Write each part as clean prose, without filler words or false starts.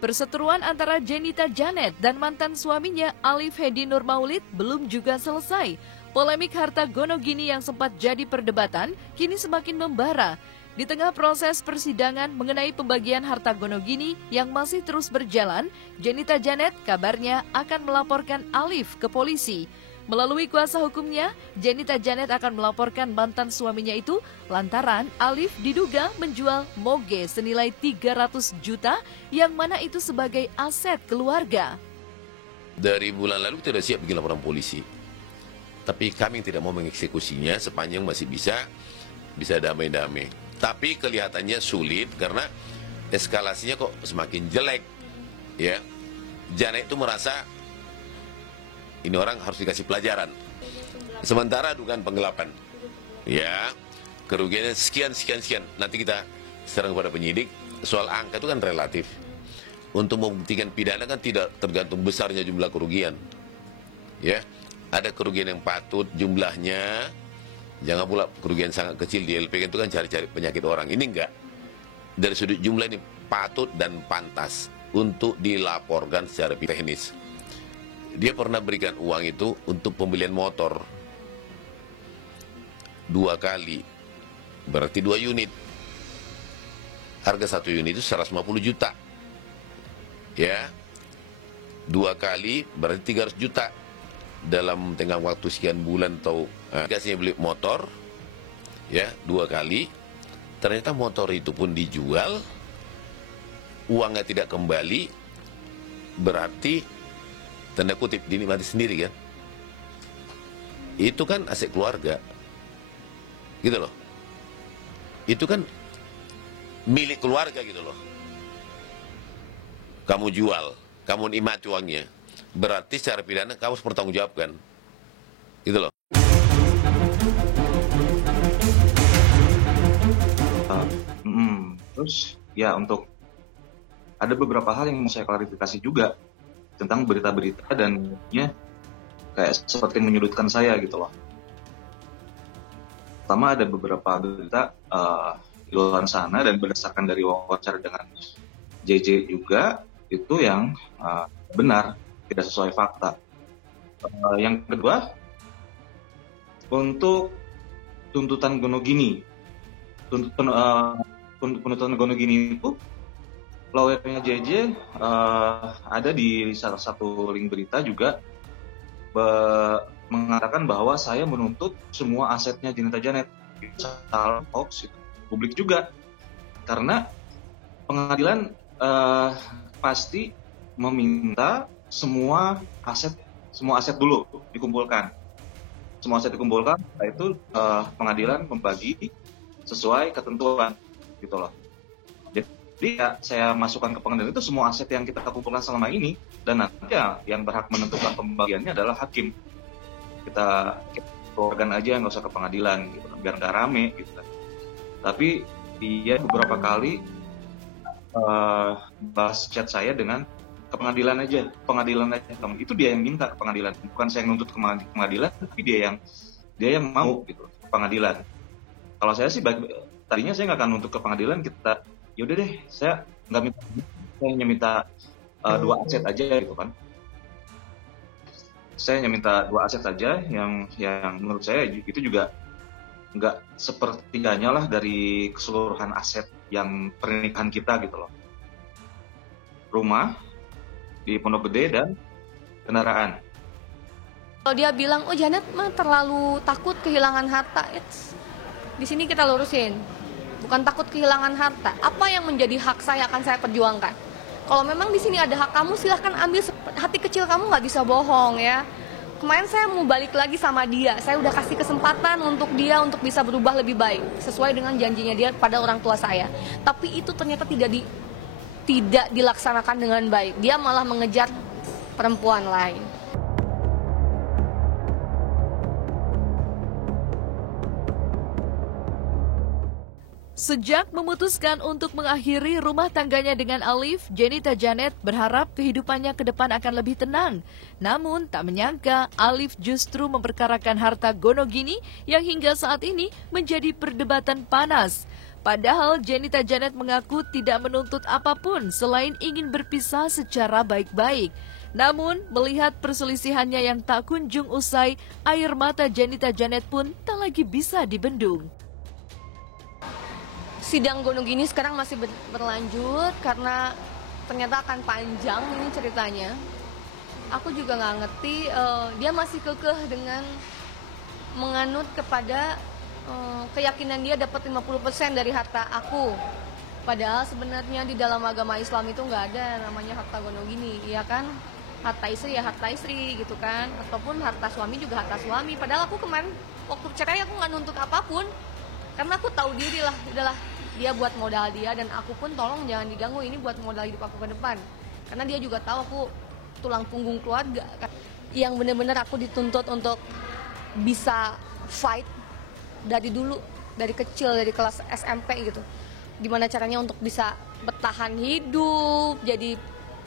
Perseteruan antara Jenita Janet dan mantan suaminya Alif Hedi Nur Maulid belum juga selesai. Polemik harta Gonogini yang sempat jadi perdebatan kini semakin membara. Di tengah proses persidangan mengenai pembagian harta Gonogini yang masih terus berjalan, Jenita Janet kabarnya akan melaporkan Alif ke polisi. Melalui kuasa hukumnya, Jenita Janet akan melaporkan mantan suaminya itu lantaran Alif diduga menjual moge senilai 300 juta yang mana itu sebagai aset keluarga. Dari bulan lalu tidak siap bikin laporan polisi. Tapi kami tidak mau mengeksekusinya sepanjang masih bisa damai-damai. Tapi kelihatannya sulit karena eskalasinya kok semakin jelek. Ya, Janet itu merasa ini orang harus dikasih pelajaran. Sementara dugaan penggelapan, ya kerugiannya sekian. Nanti kita serang kepada penyidik. Soal angka itu kan relatif. Untuk membuktikan pidana kan tidak tergantung besarnya jumlah kerugian. Ya, ada kerugian yang patut jumlahnya. Jangan pula kerugian sangat kecil di LPK itu kan cari-cari penyakit orang. Ini enggak. Dari sudut jumlah ini patut dan pantas untuk dilaporkan secara teknis. Dia pernah berikan uang itu untuk pembelian motor 2 kali, berarti 2 unit. Harga 1 unit itu 150 juta. Ya, 2 kali berarti 300 juta. Dalam tengah waktu sekian bulan atau kasihnya beli motor, ya 2 kali. Ternyata motor itu pun dijual, uangnya tidak kembali, berarti tanda kutip dinikmati sendiri kan. Itu kan aset keluarga. Gitu loh. Itu kan milik keluarga gitu loh. Kamu jual, kamu nikmati uangnya. Berarti secara pidana kamu harus bertanggungjawabkan. Gitu loh. Terus ya untuk ada beberapa hal yang mau saya klarifikasi juga tentang berita-berita dan ya kayak seperti menyudutkan saya gitu loh. Pertama ada beberapa berita di luar sana dan berdasarkan dari wawancara dengan JJ juga itu yang benar, tidak sesuai fakta. Yang kedua, untuk tuntutan Gonogini, penuntutan Gonogini itu lawyernya JJ ada di salah satu link berita juga mengatakan bahwa saya menuntut semua asetnya Jenita Janet. Itu salah hoax, itu publik juga. Karena pengadilan pasti meminta semua aset dulu dikumpulkan. Semua aset dikumpulkan, setelah itu pengadilan membagi sesuai ketentuan gitu loh. Jadi ya, saya masukkan ke pengadilan itu semua aset yang kita kumpulkan selama ini, dan nanti ya, yang berhak menentukan pembagiannya adalah hakim. Kita keluarkan aja, nggak usah ke pengadilan, gitu, biar nggak rame, gitu kan. Tapi dia beberapa kali bahas chat saya dengan ke pengadilan aja. Itu dia yang minta ke pengadilan, bukan saya yang nuntut ke pengadilan, tapi dia yang mau gitu ke pengadilan. Kalau saya sih tadinya saya nggak akan nuntut ke pengadilan, kita yaudah deh, saya nggak minta, saya hanya minta 2 aset aja gitu kan. Saya hanya minta 2 aset aja yang menurut saya itu juga nggak sepertiganya lah dari keseluruhan aset yang pernikahan kita gitu loh. Rumah di Pondok Gede dan kendaraan. Kalau dia bilang, oh Janet mah terlalu takut kehilangan harta, di sini kita lurusin. Bukan takut kehilangan harta. Apa yang menjadi hak saya akan saya perjuangkan. Kalau memang di sini ada hak kamu, silahkan ambil. Hati kecil kamu nggak bisa bohong ya. Kemarin saya mau balik lagi sama dia. Saya udah kasih kesempatan untuk dia untuk bisa berubah lebih baik sesuai dengan janjinya dia pada orang tua saya. Tapi itu ternyata tidak dilaksanakan dengan baik. Dia malah mengejar perempuan lain. Sejak memutuskan untuk mengakhiri rumah tangganya dengan Alif, Jenita Janet berharap kehidupannya ke depan akan lebih tenang. Namun tak menyangka Alif justru memperkarakan harta Gonogini yang hingga saat ini menjadi perdebatan panas. Padahal Jenita Janet mengaku tidak menuntut apapun selain ingin berpisah secara baik-baik. Namun, melihat perselisihannya yang tak kunjung usai, air mata Jenita Janet pun tak lagi bisa dibendung. Sidang Gonogini sekarang masih berlanjut karena ternyata akan panjang ini ceritanya. Aku juga nggak ngerti, dia masih kekeh dengan menganut kepada keyakinan dia dapat 50% dari harta aku. Padahal sebenarnya di dalam agama Islam itu nggak ada namanya harta gonogini, ya kan? Harta istri ya harta istri gitu kan, ataupun harta suami juga harta suami. Padahal aku kemarin waktu cerai aku nggak nuntut apapun, karena aku tahu diri lah, udahlah dia buat modal dia dan aku pun tolong jangan diganggu, ini buat modal hidup aku ke depan. Karena dia juga tahu aku tulang punggung keluarga kan. Yang benar-benar aku dituntut untuk bisa fight dari dulu, dari kecil, dari kelas SMP gitu. Gimana caranya untuk bisa bertahan hidup, jadi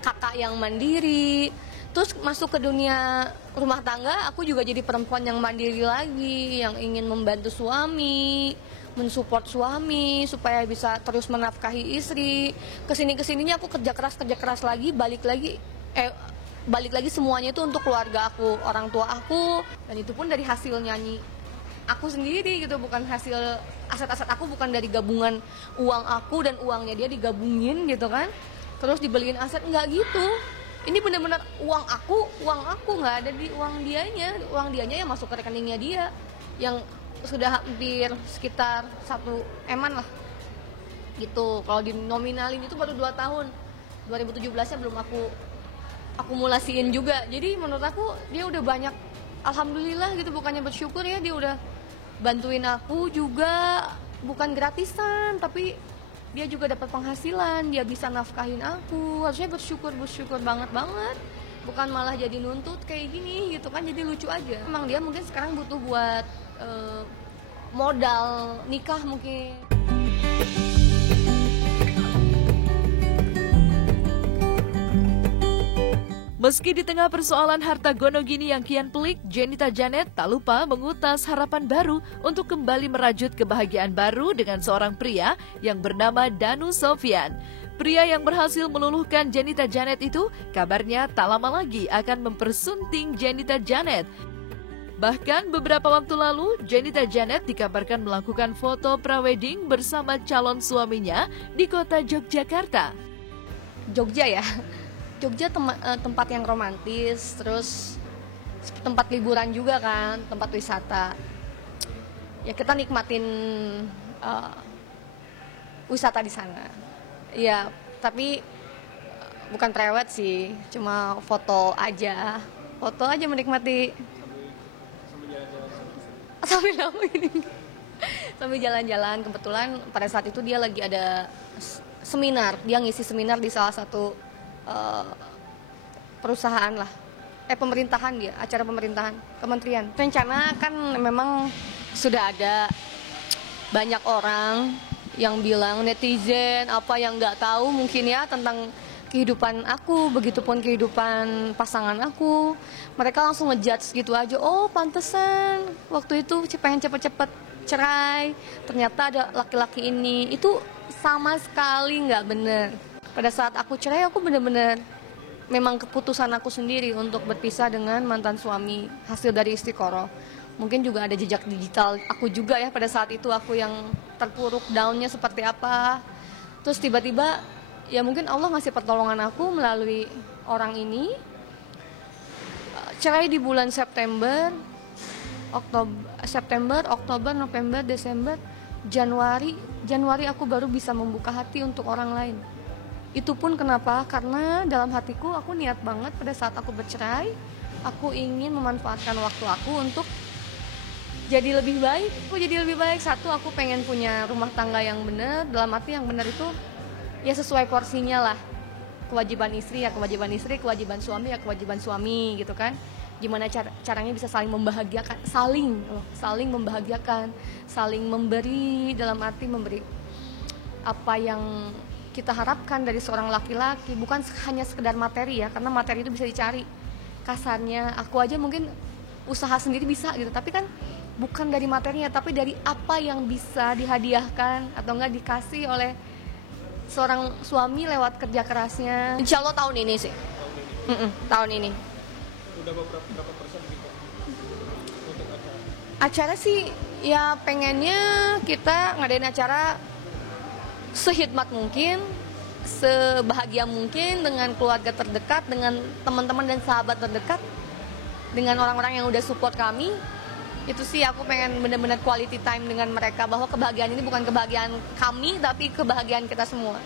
kakak yang mandiri. Terus masuk ke dunia rumah tangga, aku juga jadi perempuan yang mandiri lagi, yang ingin membantu suami, mensupport suami supaya bisa terus menafkahi istri. Kesininya aku kerja keras lagi, balik lagi semuanya itu untuk keluarga aku, orang tua aku, dan itu pun dari hasil nyanyi aku sendiri gitu, bukan hasil aset-aset aku, bukan dari gabungan uang aku dan uangnya dia digabungin gitu kan, terus dibeliin aset, nggak gitu. Ini benar-benar uang aku nggak ada di uang dianya yang masuk ke rekeningnya dia, yang sudah hampir sekitar 1 eman lah gitu. Kalau dinominalin itu baru 2 tahun, 2017-nya belum aku akumulasiin juga. Jadi menurut aku dia udah banyak, alhamdulillah gitu, bukannya bersyukur ya, dia udah bantuin aku juga, bukan gratisan tapi dia juga dapat penghasilan, dia bisa nafkahin aku. Harusnya bersyukur banget, bukan malah jadi nuntut kayak gini gitu kan, jadi lucu aja. Emang dia mungkin sekarang butuh buat modal nikah mungkin. Meski di tengah persoalan harta gonogini yang kian pelik, Jenita Janet tak lupa mengutas harapan baru untuk kembali merajut kebahagiaan baru dengan seorang pria yang bernama Danu Sofyan. Pria yang berhasil meluluhkan Jenita Janet itu kabarnya tak lama lagi akan mempersunting Jenita Janet. Bahkan beberapa waktu lalu, Jenita Janet dikabarkan melakukan foto prawedding bersama calon suaminya di kota Yogyakarta. Jogja ya? Jogja tempat yang romantis, terus tempat liburan juga kan, tempat wisata. Ya kita nikmatin wisata di sana. Ya, tapi bukan prewed sih, cuma foto aja menikmati. Sambil jalan-jalan. Kebetulan pada saat itu dia lagi ada seminar, dia ngisi seminar di salah satu perusahaan lah, pemerintahan dia, acara pemerintahan, kementerian. Rencana kan memang sudah ada banyak orang yang bilang, netizen apa yang nggak tahu mungkin ya tentang kehidupan aku, begitupun kehidupan pasangan aku. Mereka langsung ngejudge gitu aja, oh pantesan waktu itu pengen cepet-cepet cerai, ternyata ada laki-laki ini. Itu sama sekali nggak bener. Pada saat aku cerai, aku benar-benar memang keputusan aku sendiri untuk berpisah dengan mantan suami, hasil dari istiqoroh. Mungkin juga ada jejak digital aku juga ya, pada saat itu aku yang terpuruk, down-nya seperti apa. Terus tiba-tiba ya mungkin Allah ngasih pertolongan aku melalui orang ini. Cerai di bulan September, Oktober, November, Desember, Januari aku baru bisa membuka hati untuk orang lain. Itu pun kenapa? Karena dalam hatiku aku niat banget pada saat aku bercerai, aku ingin memanfaatkan waktu aku untuk jadi lebih baik. Satu, aku pengen punya rumah tangga yang benar, dalam arti yang benar itu ya sesuai porsinya lah. Kewajiban istri ya kewajiban istri, kewajiban suami ya kewajiban suami gitu kan. Gimana caranya bisa saling membahagiakan, saling membahagiakan, saling memberi, dalam arti memberi apa yang kita harapkan dari seorang laki-laki, bukan hanya sekedar materi ya, karena materi itu bisa dicari. Kasarnya aku aja mungkin usaha sendiri bisa gitu, tapi kan bukan dari materinya, tapi dari apa yang bisa dihadiahkan atau enggak dikasih oleh seorang suami lewat kerja kerasnya. Insya Allah tahun ini sih. Tahun ini. Udah berapa persen gitu untuk acara? Acara sih ya pengennya kita ngadain acara sehikmat mungkin, sebahagia mungkin dengan keluarga terdekat, dengan teman-teman dan sahabat terdekat, dengan orang-orang yang udah support kami. Itu sih aku pengen benar-benar quality time dengan mereka, bahwa kebahagiaan ini bukan kebahagiaan kami tapi kebahagiaan kita semua.